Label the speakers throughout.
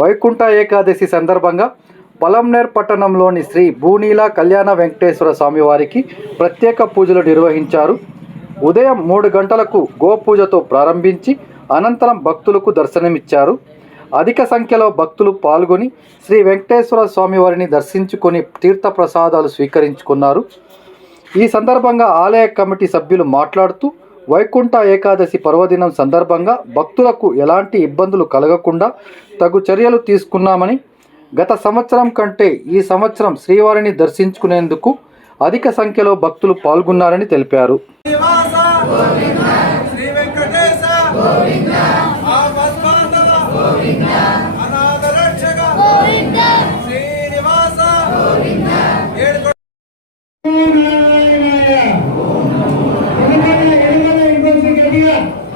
Speaker 1: వైకుంఠ ఏకాదశి సందర్భంగా పలంనేర్ పట్టణంలోని శ్రీ భూనీల కళ్యాణ వెంకటేశ్వర స్వామివారికి ప్రత్యేక పూజలు నిర్వహించారు. ఉదయం మూడు గంటలకు గోపూజతో ప్రారంభించి అనంతరం భక్తులకు దర్శనమిచ్చారు. అధిక సంఖ్యలో భక్తులు పాల్గొని శ్రీ వెంకటేశ్వర స్వామివారిని దర్శించుకొని తీర్థప్రసాదాలు స్వీకరించుకున్నారు. ఈ సందర్భంగా ఆలయ కమిటీ సభ్యులు మాట్లాడుతూ వైకుంఠ ఏకాదశి పర్వదినం సందర్భంగా భక్తులకు ఎలాంటి ఇబ్బందులు కలగకుండా తగు చర్యలు తీసుకున్నామని గత సంవత్సరం కంటే ఈ సంవత్సరం శ్రీవారిని దర్శించుకునేందుకు అధిక సంఖ్యలో భక్తులు పాల్గొన్నారని తెలిపారు.
Speaker 2: శ్రీనివాస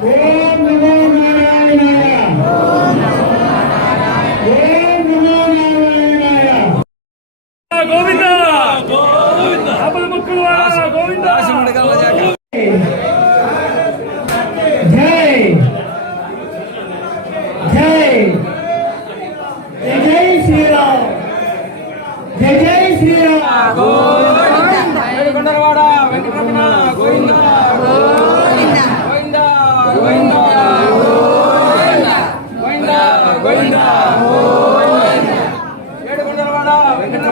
Speaker 2: శ్రీ వెంకటేశ ఆపద్బాంధవ అనాథ రక్షక శ్రీనివాస ఏడుకొండ
Speaker 3: గోవింద ఆపద ముక్కులు గోవింద
Speaker 4: జై జై జై జై శ్రీరామ్ జై జై శ్రీరామ్
Speaker 3: కొండలవాడ వెంకటరమణ గోవింద గోవింద గోవింద గోవింద గోవింద గోవింద ఏడు కొండలవాడ వెంకటరమణ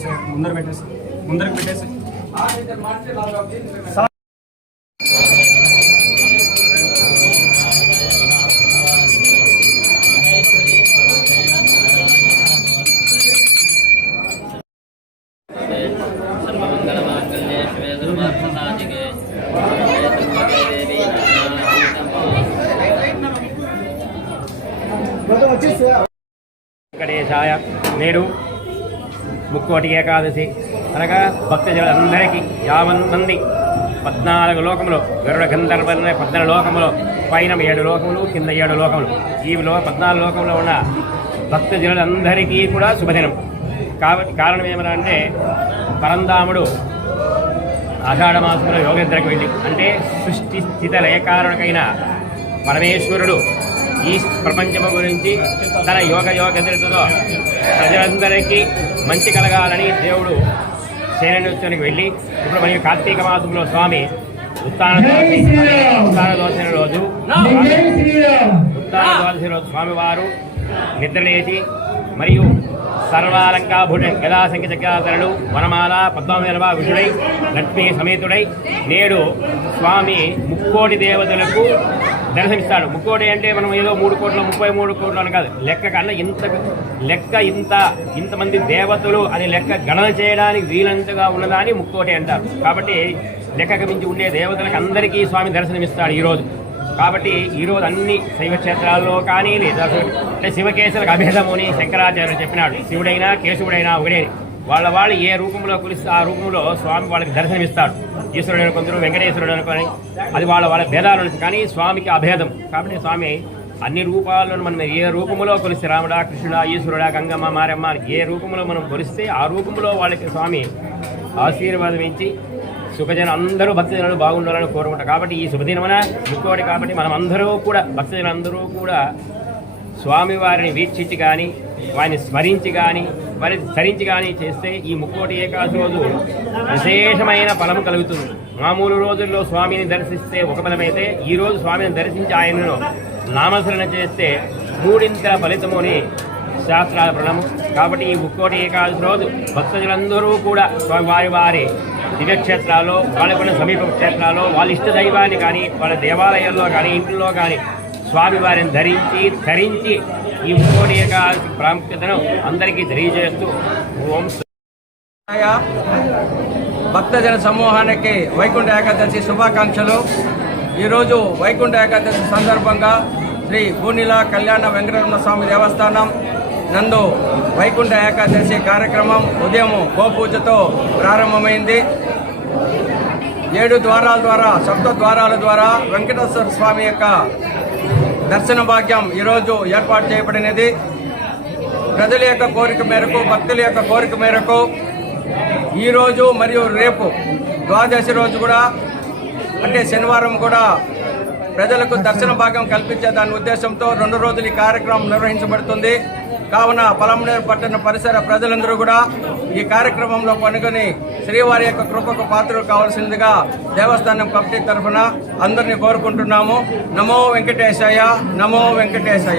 Speaker 5: పెట్టేసి ముందర పెట్టేసి ముందరకు పెట్టేసి వెంకటేశాయ నేడు ముక్కోటి ఏకాదశి. అనగా భక్తజనులందరికీ యావన్ మంది పద్నాలుగు లోకములు గరుడ గంధర్వ పద్నాలుగు లోకములు పైన ఏడు లోకములు కింద ఏడు లోకములు. ఈ లో పద్నాలుగు లోకంలో ఉన్న భక్తజనులందరికీ కూడా శుభదినం. కాబట్టి కారణం ఏమనంటే పరంధాముడు ఆషాఢ మాసంలో యోగేంద్రకు వెళ్ళి అంటే సృష్టి స్థిత లయకారుడికైన పరమేశ్వరుడు ఈ ప్రపంచము గురించి తన యోగ యోగేంద్రతో ప్రజలందరికీ మంచి కలగాలని దేవుడు శయనోత్సవానికి వెళ్ళి ఇప్పుడు మరియు కార్తీక మాసంలో స్వామి ఉత్తాన ఉత్తాన దోషణ రోజు. ఉత్తాన ద్వాదశి రోజు స్వామివారు నిద్రలేచి మరియు సర్వాలంకాభుడ గదా సంఖ్యచక్రాధరుడు వనమాల పద్మావనవ విషుడై లక్ష్మీ సమేతుడై నేడు స్వామి ముక్కోటి దేవతలకు దర్శనమిస్తాడు ముక్కోటి అంటే మనం ఏదో మూడు కోట్ల ముప్పై మూడు కోట్లు అని కాదు. లెక్క కన్నా ఇంత లెక్క ఇంత ఇంతమంది దేవతలు అని లెక్క గణన చేయడానికి వీలంతగా ఉన్నదాన్ని ముక్కోటి అంటారు. కాబట్టి లెక్కకు మించి ఉండే దేవతలకు అందరికీ స్వామి దర్శనమిస్తాడు ఈరోజు కాబట్టి ఈరోజు అన్ని శైవ క్షేత్రాల్లో కానీ లేదా అంటే శివకేశులకు అభేదము అని శంకరాచార్యులు చెప్పినాడు. శివుడైనా కేశవుడైనా ఒకడే వాళ్ళ వాళ్ళు ఏ రూపంలో కొలిస్తే ఆ రూపంలో స్వామి వాళ్ళకి దర్శనమిస్తాడు. ఈశ్వరుడు అని కొందరు వెంకటేశ్వరుడు అనుకొని అది వాళ్ళ వాళ్ళ భేదాలు కానీ స్వామికి అభేదం. కాబట్టి స్వామి అన్ని రూపాలను మనం ఏ రూపంలో కొలిస్తే రాముడా కృష్ణుడా ఈశ్వరుడా గంగమ్మ మారమ్మ అని ఏ రూపంలో మనం కొలిస్తే ఆ రూపంలో వాళ్ళకి స్వామి ఆశీర్వాదం ఇచ్చి సుఖజన అందరూ భక్తజనులు బాగుండాలని కోరుకుంటారు కాబట్టి ఈ శుభదినమన ఇంకోటి కాబట్టి మనం అందరూ కూడా భక్తజనులందరూ కూడా స్వామివారిని వీక్షించి కానీ వారిని స్మరించి కానీ వారిని ధరించి కానీ చేస్తే ఈ ముక్కోటి ఏకాదశి రోజు విశేషమైన ఫలము కలుగుతుంది. మామూలు రోజుల్లో స్వామిని దర్శిస్తే ఒక ఫలమైతే ఈ రోజు స్వామిని దర్శించి ఆయనను నామస్మరణ చేస్తే మూడింతల ఫలితముని శాస్త్రాల ప్రణము. కాబట్టి ఈ ముక్కోటి ఏకాదశి రోజు భక్తులందరూ కూడా స్వామి వారి వారి దివ్యక్షేత్రాల్లో వాళ్ళకున్న సమీప క్షేత్రాల్లో వాళ్ళ ఇష్ట దైవాన్ని కానీ వాళ్ళ దేవాలయాల్లో కానీ ఇంట్లో కానీ స్వామివారిని ధరించి ధరించి ఈ ముక్కోటి ఏకాదశి ప్రాముఖ్యతను అందరికీ తెలియజేస్తూ ఓం
Speaker 2: భక్తజన సమూహానికి వైకుంఠ ఏకాదశి శుభాకాంక్షలు. ఈరోజు వైకుంఠ ఏకాదశి సందర్భంగా
Speaker 3: శ్రీ భూనిల కళ్యాణ వెంకటరమణ స్వామి దేవస్థానం నందు వైకుంఠ ఏకాదశి కార్యక్రమం ఉదయం గోపూజతో ప్రారంభమైంది. ఏడు ద్వారాల ద్వారా సప్త ద్వారాల ద్వారా వెంకటేశ్వర స్వామి యొక్క దర్శన భాగ్యం ఈరోజు ఏర్పాటు చేయబడినది. ప్రజల యొక్క కోరిక మేరకు భక్తుల యొక్క కోరిక మేరకు ఈరోజు మరియు రేపు ద్వాదశి రోజు కూడా అంటే శనివారం కూడా ప్రజలకు దర్శన భాగం కల్పించే దాని ఉద్దేశంతో రెండు రోజులు ఈ కార్యక్రమం నిర్వహించబడుతుంది. కావున పలమనేరు పట్టణ పరిసర ప్రజలందరూ కూడా ఈ కార్యక్రమంలో పనుకొని శ్రీవారి యొక్క కృపకు పాత్రలు కావాల్సిందిగా దేవస్థానం కమిటీ తరఫున అందరినీ కోరుకుంటున్నాము. నమో వెంకటేశాయ నమో వెంకటేశాయ.